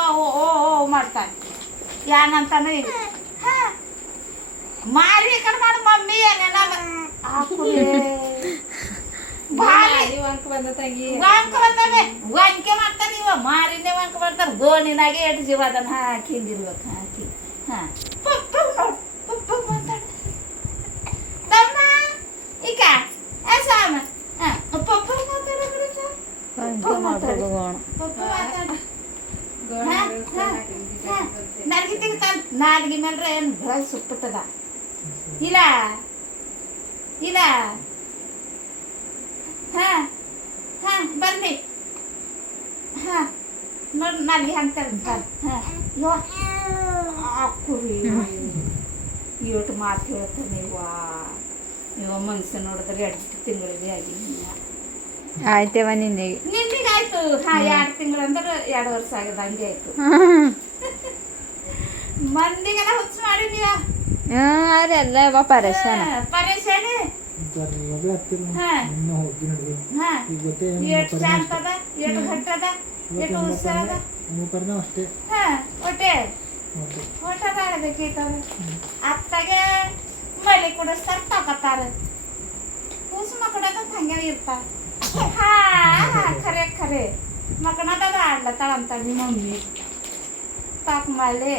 ಓ ಓ ಓ ಮಾಡ್ತಾನೆ ಏನಂತಾನೆ ಈಗ ಮಾರಿ ಕಡೆ ಮಾಡು ಮಮ್ಮಿ ಏನೇನ ಭಾರಿ ವಂಕ ಬಂದ ತಂಗಿ ವಾಂಕ ಬಂದಾನೆ ವಾಂಕೆ ಮಾಡ್ತಾನೆ ಇವ ಮಾರಿನೇ ವಾಂಕ ಮಾಡ್ತಾನೆ ಗೋಣಿನಾಗೆ ಎಷ್ಟು ಜೀವ ಅದನ್ನ ಹಾಕಿ ಹಿಂದಿರ್ಬೇಕು ಹಾಕಿ ಹಾ ಮಾತಾಡ ಈಗ ಸಾಮ ಪಪ್ಪ ನಾಲ್ಗಿ ತೆಗಿತಾನ ನಾಲ್ಗಿ ಮೇಲ್ರೆ ಏನು ಬ್ರಷ್ ಸುಟ್ಟದ ಇಲ್ಲ ಇಲ್ಲ ಹಾ ಹಾ ಬನ್ನಿ ಹಾ ನೋಡಿ ನಾಲ್ಗಿ ಹಂಗೆ ತೆಗ್ತಾನೆ ಹಾ ಕುರಿ ಇವತ್ತು ಮಾತು ಹೇಳ್ತಾನೆ ಇವ ಮನುಷ್ಯ ನೋಡಿದ್ರೆ 2 ತಿಂಗಳಿಗೆ ಆಗಿ ಆಯ್ತೇವ ನಿನ್ನೆಗೆ ಆಯ್ತು ಹಾ 2 ತಿಂಗಳು ಅಂದ್ರೆ 2 ವರ್ಷ ಆಗದ ಹಂಗೆ ಆಯ್ತು ಮಂದಿಗೆಲ್ಲ ಹುಚ್ಚು ಮಾಡಿದೀವ ಅದೆಲ್ಲ ಪರೇಶಾನ ಪರೇಶಾನಿ ಎಷ್ಟು ಶಾಂತದ ಎಷ್ಟು ಘಟ್ಟದ ಎಷ್ಟು ಉತ್ಸಾಹದ ಹೊಟ್ಟೆ ಹೊಟ್ಟದ ಆಗಬೇಕೈತದ ಅತ್ತಾಗೆ ಮಳೆ ಕುಡಿಸ್ತಾರ ತಗೋತಾರ ಕೂಸು ಮಕ್ಕಳದ ಹಂಗೆ ಇರ್ತಾರ ಹಾ ಖರೆ ಮಕ್ಕಳದ ಆಡ್ಲತ್ತಾಳ ಅಂತ ನಿಮ್ಮ ಮಮ್ಮಿ ಪಾಪ ಮಳೆ